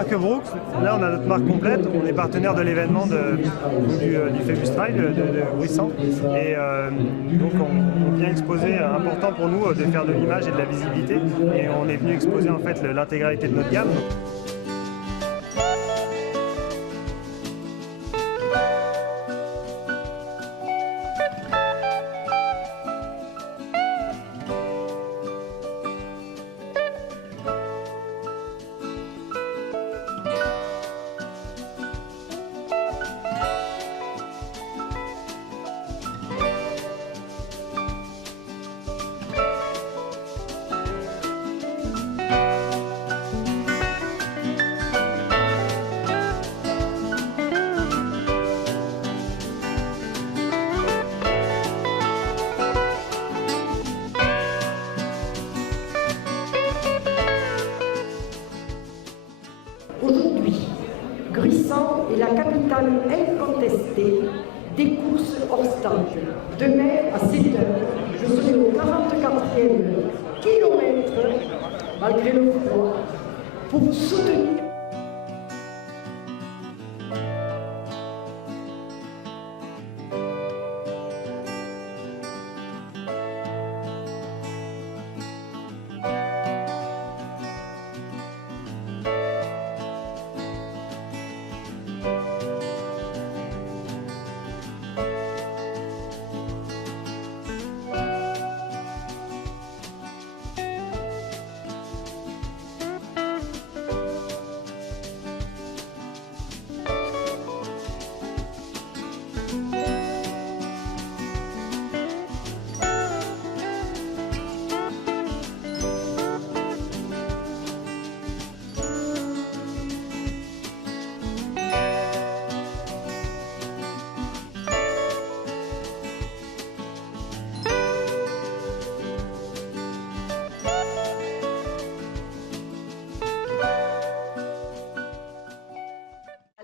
marque Brooks. Là, on a notre marque complète. On est partenaire de l'événement du Famous Trail de Gruissant. Et donc, on vient exposer, important pour nous, de faire de l'image et de la visibilité. Et on est venu exposer en fait l'intégralité de notre gamme. Aujourd'hui, Gruissant est la capitale incontestée des courses hors stade. Demain, à 7h, je serai au 44e kilomètre, malgré le froid, pour vous soutenir.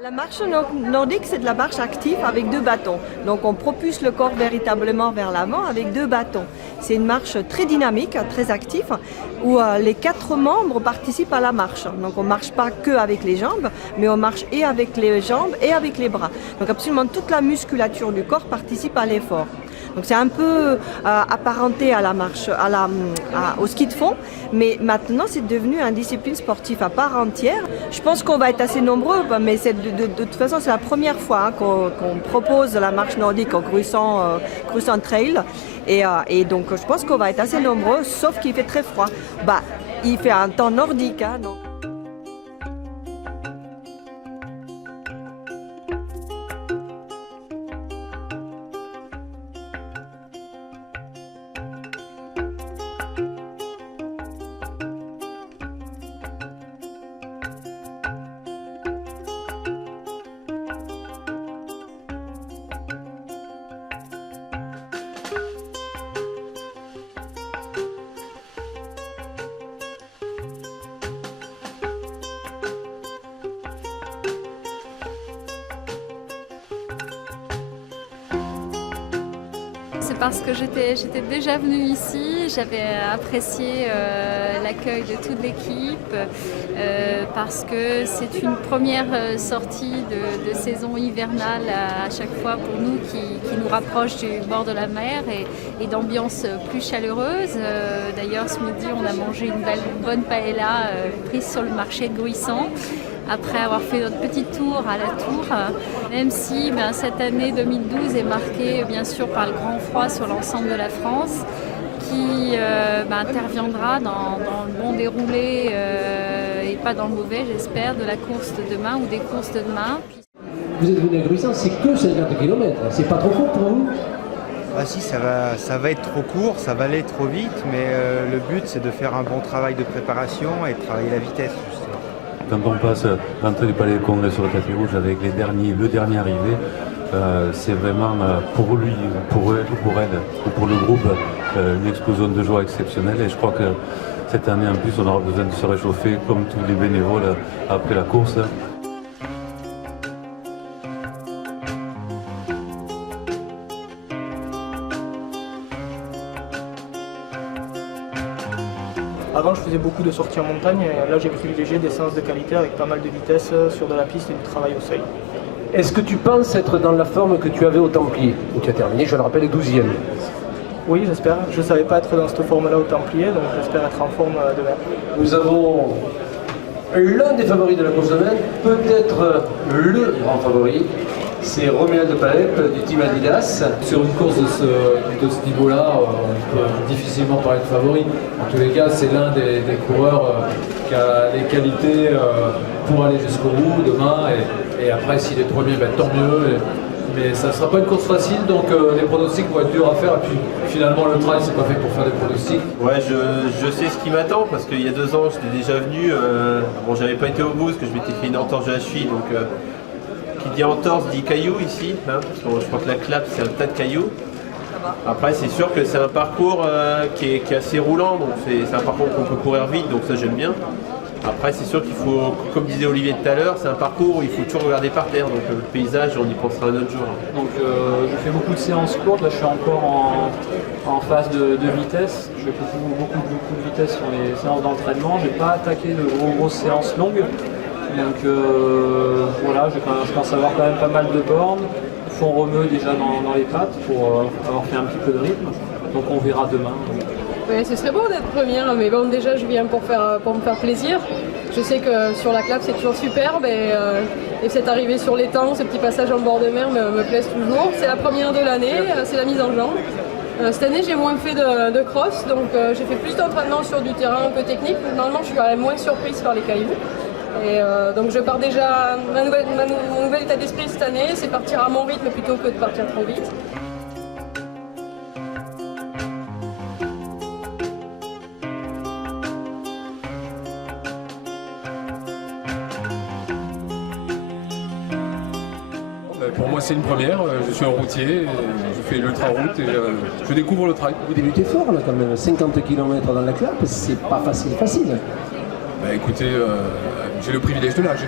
La marche nordique, c'est de la marche active avec 2 bâtons. Donc on propulse le corps véritablement vers l'avant avec 2 bâtons. C'est une marche très dynamique, très active, où les 4 membres participent à la marche. Donc on ne marche pas que avec les jambes, mais on marche et avec les jambes et avec les bras. Donc absolument toute la musculature du corps participe à l'effort. Donc c'est un peu apparenté à la marche, au ski de fond, mais maintenant c'est devenu une discipline sportive à part entière. Je pense qu'on va être assez nombreux, mais de toute façon c'est la première fois qu'on propose la marche nordique au Gruissant Trail, et donc je pense qu'on va être assez nombreux, sauf qu'il fait très froid. Il fait un temps nordique, donc. C'est parce que j'étais déjà venue ici, j'avais apprécié l'accueil de toute l'équipe, parce que c'est une première sortie de saison hivernale à chaque fois pour nous qui nous rapproche du bord de la mer et d'ambiance plus chaleureuse. D'ailleurs ce midi on a mangé une bonne paella prise sur le marché de Gruissant. Après avoir fait notre petit tour à la tour, même si cette année 2012 est marquée bien sûr par le grand froid sur l'ensemble de la France, qui interviendra dans le bon déroulé et pas dans le mauvais, j'espère, de la course de demain ou des courses de demain. Vous êtes venu à Gruissant, c'est que 50 km, c'est pas trop court pour vous? Ah si, ça va être trop court, ça va aller trop vite, mais le but c'est de faire un bon travail de préparation et de travailler la vitesse justement. Quand on passe l'entrée du Palais des Congrès sur le tapis rouge avec le dernier arrivé, c'est vraiment pour lui, pour eux, ou pour elle, ou pour le groupe, une explosion de joie exceptionnelle. Et je crois que cette année en plus, on aura besoin de se réchauffer comme tous les bénévoles après la course. Avant, je faisais beaucoup de sorties en montagne et là, j'ai privilégié des séances de qualité avec pas mal de vitesse sur de la piste et du travail au seuil. Est-ce que tu penses être dans la forme que tu avais au Templier, où tu as terminé, je le rappelle, 12e? Oui, j'espère. Je ne savais pas être dans cette forme-là au Templier, donc j'espère être en forme demain. Nous avons l'un des favoris de la course semaine, peut-être le grand favori, c'est Roméo de Palep du team Adidas. Sur une course de ce niveau-là, on peut difficilement parler de favori. En tous les cas, c'est l'un des coureurs qui a les qualités pour aller jusqu'au bout demain. Et après, s'il est premier, ben, tant mieux. Mais ça ne sera pas une course facile, donc les pronostics vont être durs à faire. Et puis finalement, le trail, c'est pas fait pour faire des pronostics. Ouais, je sais ce qui m'attend parce qu'il y a 2 ans, j'étais déjà venu. Bon, j'avais pas été au bout parce que je m'étais fait une entorse de la cheville. Donc, qui dit entorse dit caillou ici. Hein, parce que je crois que la clap, c'est un tas de cailloux. Après, c'est sûr que c'est un parcours qui est assez roulant. Donc, c'est un parcours qu'on peut courir vite. Donc, ça, j'aime bien. Après, c'est sûr qu'il faut, comme disait Olivier tout à l'heure, c'est un parcours où il faut toujours regarder par terre. Donc le paysage, on y pensera un autre jour. Donc je fais beaucoup de séances courtes. Là, je suis encore en phase de vitesse. Je fais beaucoup de vitesse sur les séances d'entraînement. Je n'ai pas attaqué de grosses séances longues. Donc voilà, je pense avoir quand même pas mal de bornes. Fond romeux déjà dans les pattes pour avoir fait un petit peu de rythme. Donc on verra demain. Ouais, ce serait beau d'être première, mais bon, déjà je viens pour me faire plaisir. Je sais que sur la clap c'est toujours superbe et cette arrivée sur l'étang, ce petit passage en bord de mer me plaise toujours. C'est la première de l'année, c'est la mise en jambe. Cette année j'ai moins fait de cross, donc j'ai fait plus d'entraînement sur du terrain un peu technique. Normalement je suis quand même moins surprise par les cailloux. Et donc je pars déjà, mon nouvel état d'esprit cette année, c'est partir à mon rythme plutôt que de partir trop vite. Pour moi, c'est une première. Je suis un routier, je fais l'ultra-route et je découvre le trail. Vous débutez fort, là, quand même. 50 km dans la clap, c'est pas facile. Bah, écoutez, j'ai le privilège de l'âge.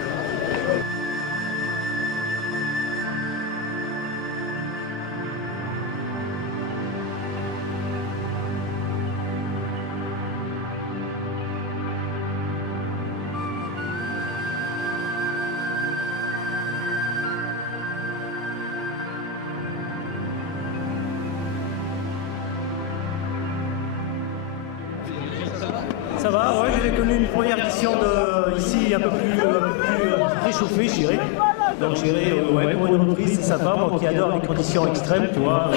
Ça va, ouais, j'ai connu une première édition ici un peu plus réchauffée, je dirais. Donc je dirais, pour une reprise, c'est sympa, moi qui adore les conditions extrêmes, tu vois.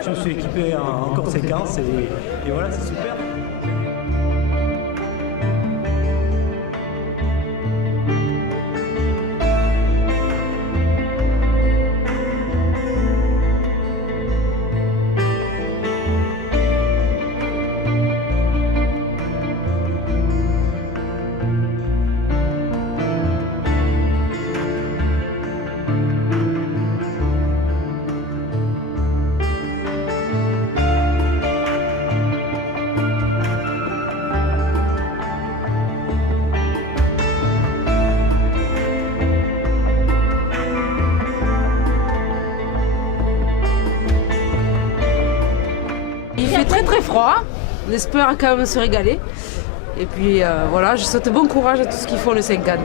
Je me suis équipé en conséquence et voilà, c'est super. Il fait très froid, on espère quand même se régaler. Et puis voilà, je souhaite bon courage à tous ceux qui font le 5K.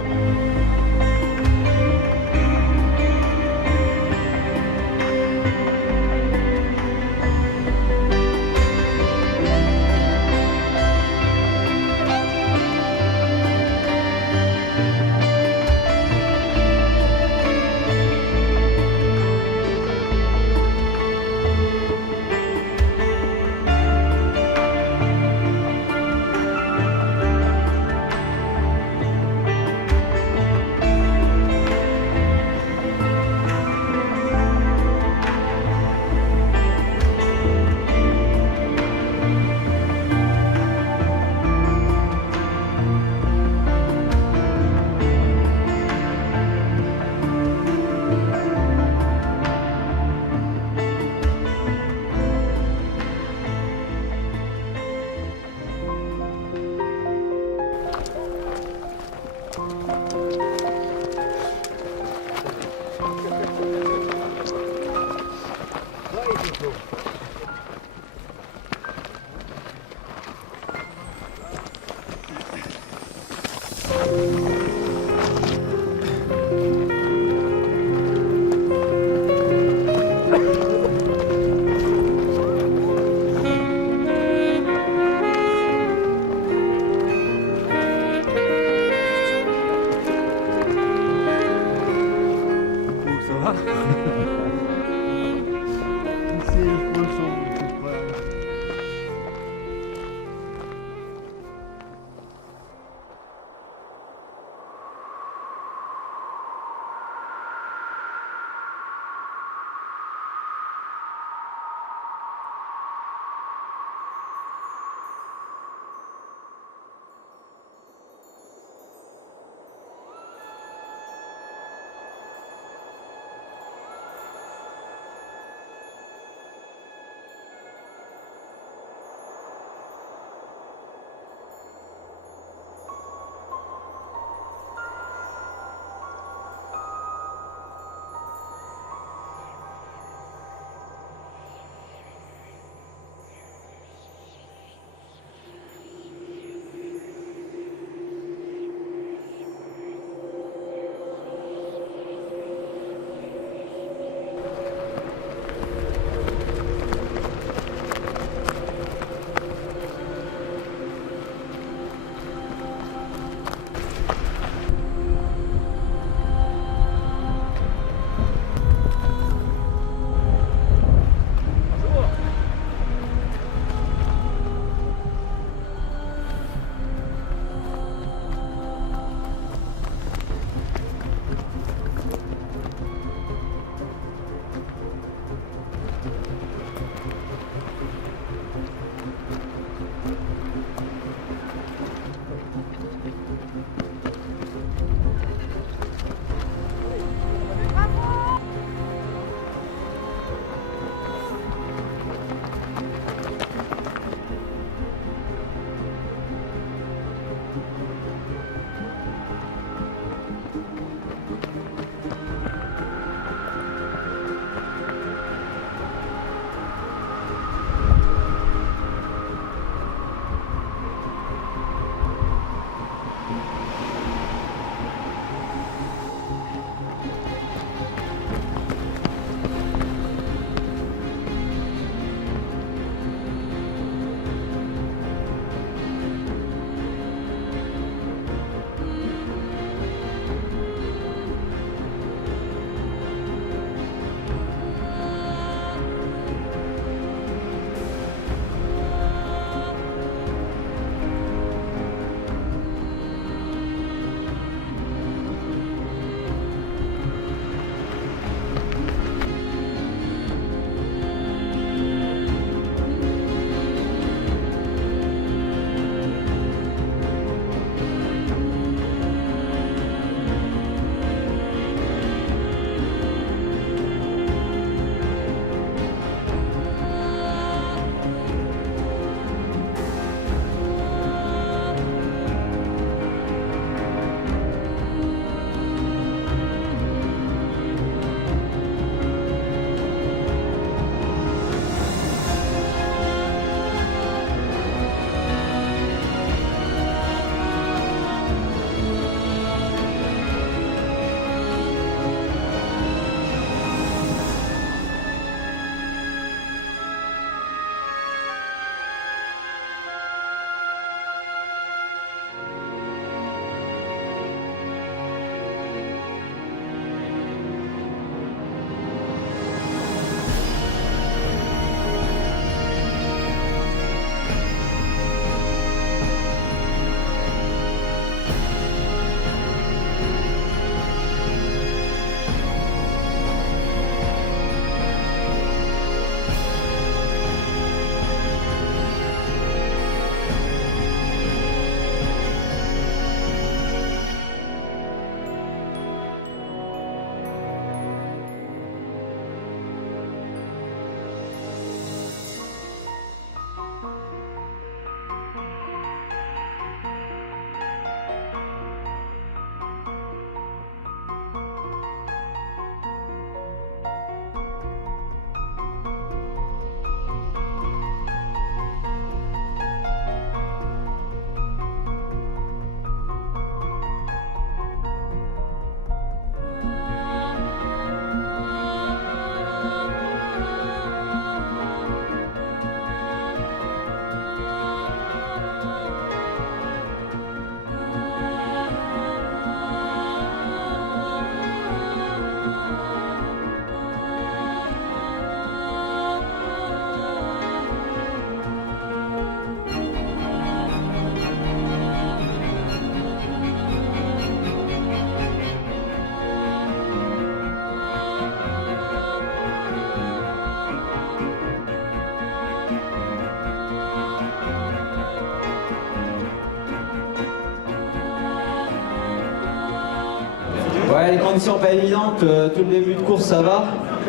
Ouais, les conditions pas évidentes, tout le début de course ça va.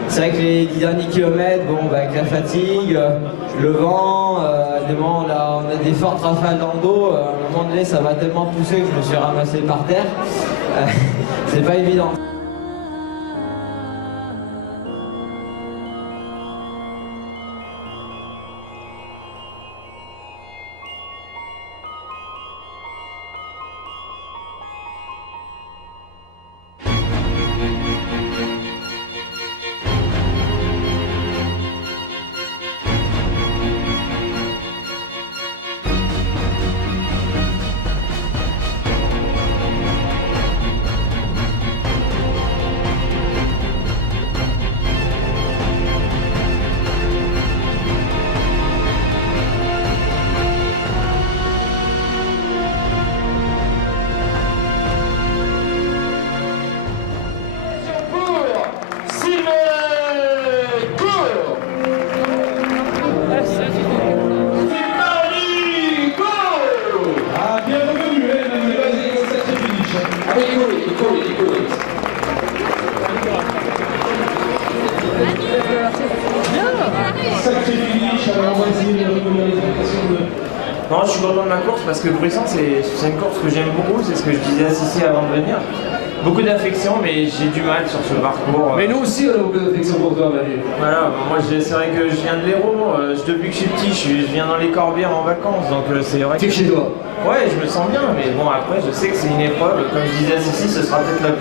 C'est vrai que les 10 derniers kilomètres, bon, bah, avec la fatigue, le vent, des moments, là, on a des fortes rafales dans le dos. À un moment donné, ça m'a tellement poussé que je me suis ramassé par terre. C'est pas évident. Non, je suis content de ma course parce que Brisson, c'est une course que j'aime beaucoup, c'est ce que je disais à Sissi avant de venir. Beaucoup d'affection, mais j'ai du mal sur ce parcours. Mais nous aussi, on a beaucoup d'affection pour toi, Manu. Voilà, moi c'est vrai que je viens de l'Hérault, depuis que je suis petit, je viens dans les Corbières en vacances, donc c'est vrai que... T'es chez toi? Ouais, je me sens bien, mais bon, après, je sais que c'est une épreuve. Comme je disais à Sissi, ce sera peut-être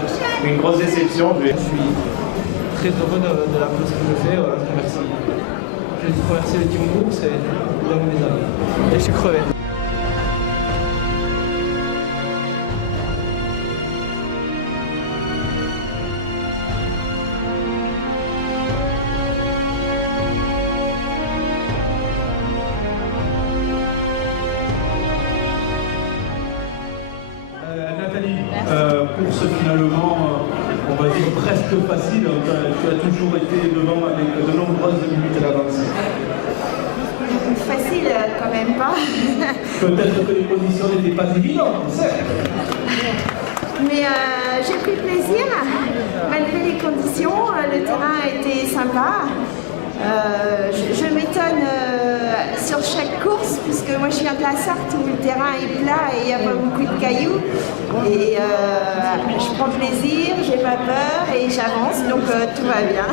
une grosse déception. Je suis très heureux de la course que je fais, merci. J'ai traversé le team groupe, c'est l'un de mes amis. Et je suis crevé. Nathalie, course finalement, on va dire presque facile. Tu as toujours été devant avec de nombreuses minutes d'avance. Facile quand même pas. Peut-être que les conditions n'étaient pas évidentes, certes. Mais j'ai pris plaisir, malgré les conditions. Le terrain a été sympa. Je m'étonne sur chaque course, puisque moi je viens de la Sarthe où le terrain est plat et il n'y a pas beaucoup de cailloux. Et je prends plaisir, j'ai pas peur et j'avance, donc tout va bien.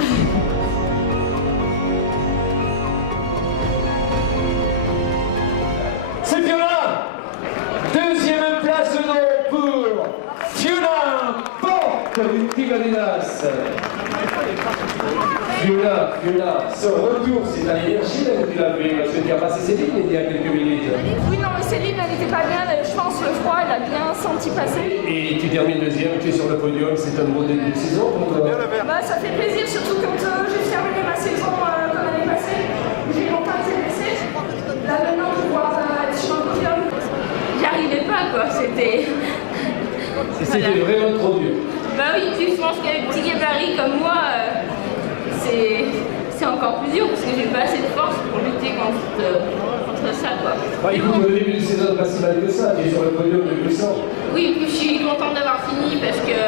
C'est Fiona! Deuxième place donc pour Fiona Porte du Team Adidas. Fiona, ce retour, c'est à l'énergie là que tu l'as fait, parce que tu as passé Céline il y a quelques minutes. Oui, non, mais Céline, elle n'était pas bien, je pense le froid, elle a bien senti passer. Et tu termines deuxième, tu es sur le podium, c'est un beau début de saison pour toi. Bah, ça fait plaisir, surtout quand j'ai terminé ma saison comme l'année passée, où j'ai longtemps été blessée. Là maintenant, pouvoir être sur un podium, j'y arrivais pas quoi, c'était... C'était vraiment trop dur. Bah oui, puis je pense qu'avec petit gabarit comme moi, c'est encore plus dur parce que j'ai pas assez de force pour lutter contre ça quoi. Bah écoute, le début de saison pas si mal que ça, tu es sur le podium de Brisson. Oui, puis je suis contente d'avoir fini parce que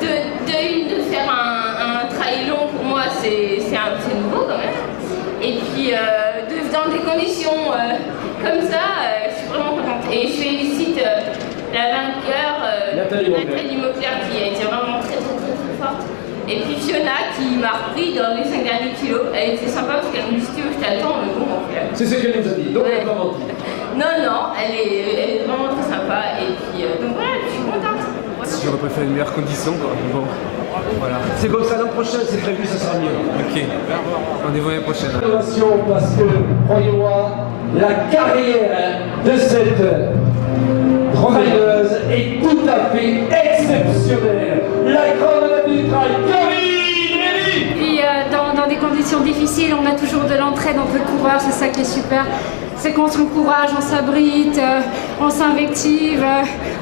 de faire un trail long pour moi c'est nouveau quand même. Et puis dans des conditions comme ça, je suis vraiment contente. Et je félicite la vainqueur, Nathalie Mauclair qui a été vraiment très forte. Et puis Fiona qui m'a repris dans les 5 derniers kilos. Elle était sympa parce qu'elle me dit je t'attends, mais bon, en fait. C'est ce qu'elle nous a dit, donc elle n'a pas menti. Non, elle est vraiment très sympa. Et puis, donc voilà, je suis contente. J'aurais préféré une meilleure condition, quoi. Bon, voilà. C'est comme ça, l'an prochain, c'est prévu, ça sera mieux. Ok, rendez-vous l'année prochaine. Parce que, croyez-moi, la carrière de cette traileuse est tout à fait exceptionnelle. La grande dame du trail, Karine. Puis dans des conditions difficiles, on a toujours de l'entraide entre coureurs, c'est ça qui est super. C'est qu'on se encourage, on s'abrite, on s'invective,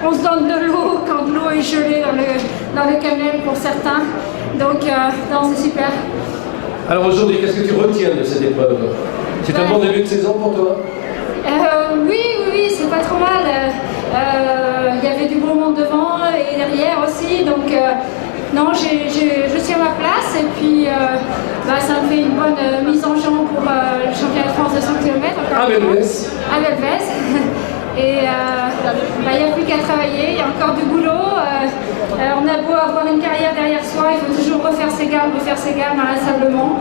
on se donne de l'eau quand l'eau est gelée dans le camion pour certains. Donc non, c'est super. Alors aujourd'hui, qu'est-ce que tu retiens de cette épreuve? C'est un bon début de saison pour toi? Oui, c'est pas trop mal. Il y avait du bon monde devant et derrière aussi, donc Non, je suis à ma place et puis ça me fait une bonne mise en jambe pour le championnat de France de 100 km. À Belvès. À Belvès. Et il n'y a plus qu'à travailler, il y a encore du boulot. On a beau avoir une carrière derrière soi, il faut toujours refaire ses gammes inlassablement.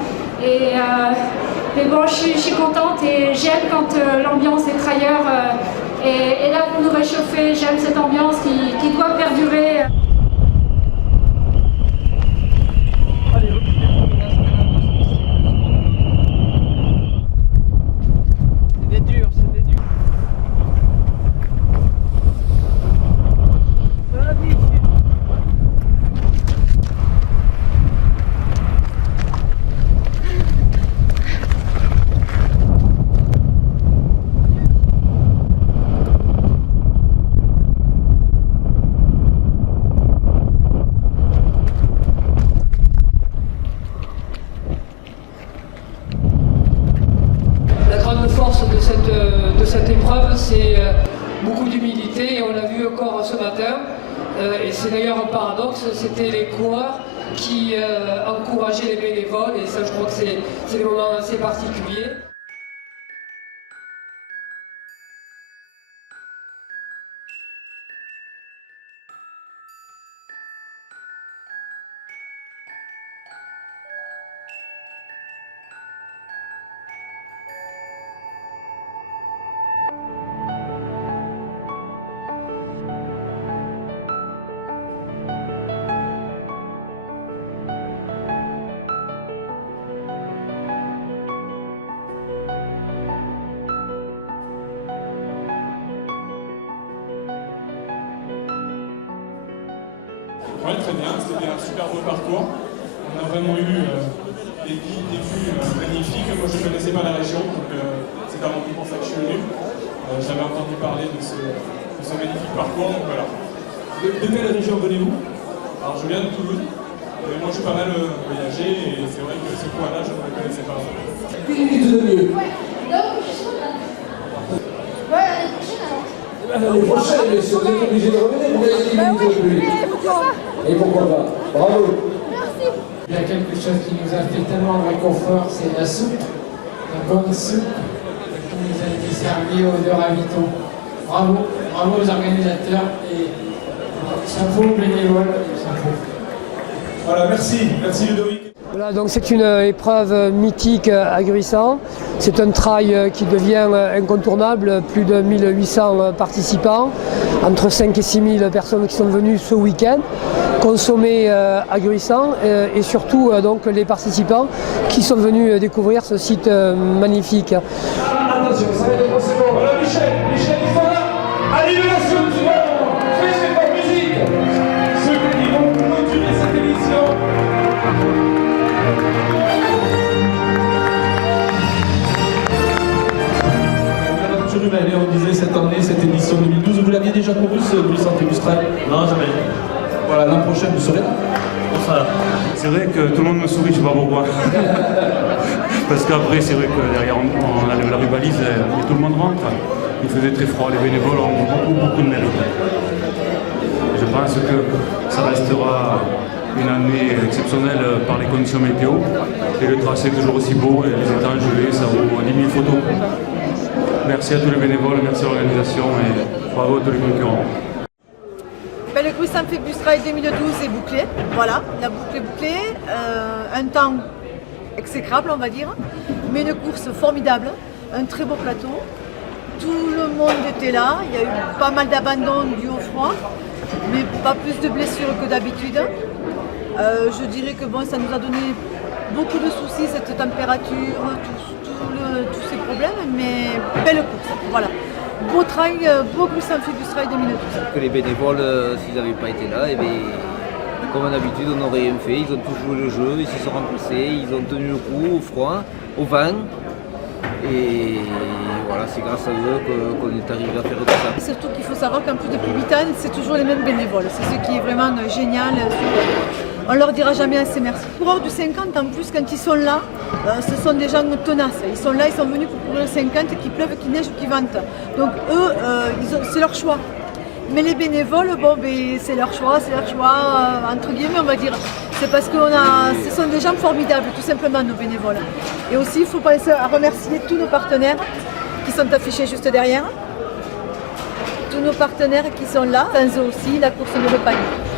Mais bon, je suis contente et j'aime quand l'ambiance des trailleurs est là pour nous réchauffer. J'aime cette ambiance qui doit perdurer. De cette épreuve, c'est beaucoup d'humilité et on l'a vu encore ce matin. Et c'est d'ailleurs un paradoxe, c'était les coureurs qui encourageaient les bénévoles et ça je crois que c'est des moments assez particuliers. Oui, très bien, c'était un super beau parcours. On a vraiment eu des vues magnifiques. Moi, je ne connaissais pas la région, donc c'est avant tout pour ça que je suis venu. J'avais entendu parler de ce magnifique parcours, donc voilà. De quelle région venez-vous? Alors, je viens de Toulouse. Moi, je suis pas mal voyagé et c'est vrai que ce coin-là, je ne le connaissais pas. Une minute de mieux. L'année prochaine, si on est obligé de revenir, vous avez 10 minutes de plus. Et pourquoi pas? Bravo. Merci. Il y a quelque chose qui nous a fait tellement de réconfort, c'est la soupe, la bonne soupe qui nous a été servie aux deux ravitaux. Bravo, bravo aux organisateurs et chapeau aux bénévoles. Chapeau. Voilà, merci Ludovic. Voilà, donc c'est une épreuve mythique à Gruissan. C'est un trail qui devient incontournable, plus de 1800 participants, entre 5 et 6 000 personnes qui sont venues ce week-end, consommer à Gruissan et surtout donc les participants qui sont venus découvrir ce site magnifique. Attention, ça va être c'est bon. Voilà Michel, ils sont là. Annulation du ballon. Faites votre musique. Ceux qui vont clôturer cette émission. On disait cette année, cette édition 2012, vous l'aviez déjà couru ce Gruissan Tébustrail? Non, jamais. Voilà, l'an prochain vous serez là. C'est vrai que tout le monde me sourit, je sais pas pourquoi. Parce qu'après, c'est vrai que derrière, on a la rivalise et tout le monde rentre. Il faisait très froid, les bénévoles ont beaucoup de mérite. Je pense que ça restera une année exceptionnelle par les conditions météo. Et le tracé est toujours aussi beau et les étangs gelés, ça vaut 10 000 photos. Merci à tous les bénévoles, merci à l'organisation et bravo à tous les concurrents. Le Gruissan Tébustrail 2012 est bouclé, voilà, la boucle est bouclée, un temps exécrable on va dire, mais une course formidable, un très beau plateau, tout le monde était là, il y a eu pas mal d'abandon dû au froid, mais pas plus de blessures que d'habitude. Je dirais que bon, ça nous a donné beaucoup de soucis cette température, tous ces problèmes, mais belle course, voilà. Beau trail, beau Gruissan Tébustrail 2012. Que les bénévoles, s'ils n'avaient pas été là, comme d'habitude, on n'aurait rien fait. Ils ont tous joué le jeu, ils se sont remplacés, ils ont tenu le coup au froid, au vent. Et voilà, c'est grâce à eux qu'on est arrivé à faire tout ça. Surtout qu'il faut savoir qu'en plus depuis 8 ans, c'est toujours les mêmes bénévoles. C'est ce qui est vraiment génial. On leur dira jamais assez merci. Les coureurs du 50, en plus, quand ils sont là, ce sont des gens tenaces. Ils sont là, ils sont venus pour courir le 50, qu'il pleuve, qu'il neige ou qu'il vente. Donc eux, c'est leur choix. Mais les bénévoles, bon, ben, c'est leur choix, entre guillemets, on va dire. C'est parce que ce sont des gens formidables, tout simplement, nos bénévoles. Et aussi, il faut penser à remercier tous nos partenaires qui sont affichés juste derrière. Tous nos partenaires qui sont là, sans eux aussi, la course n'aurait pas lieu.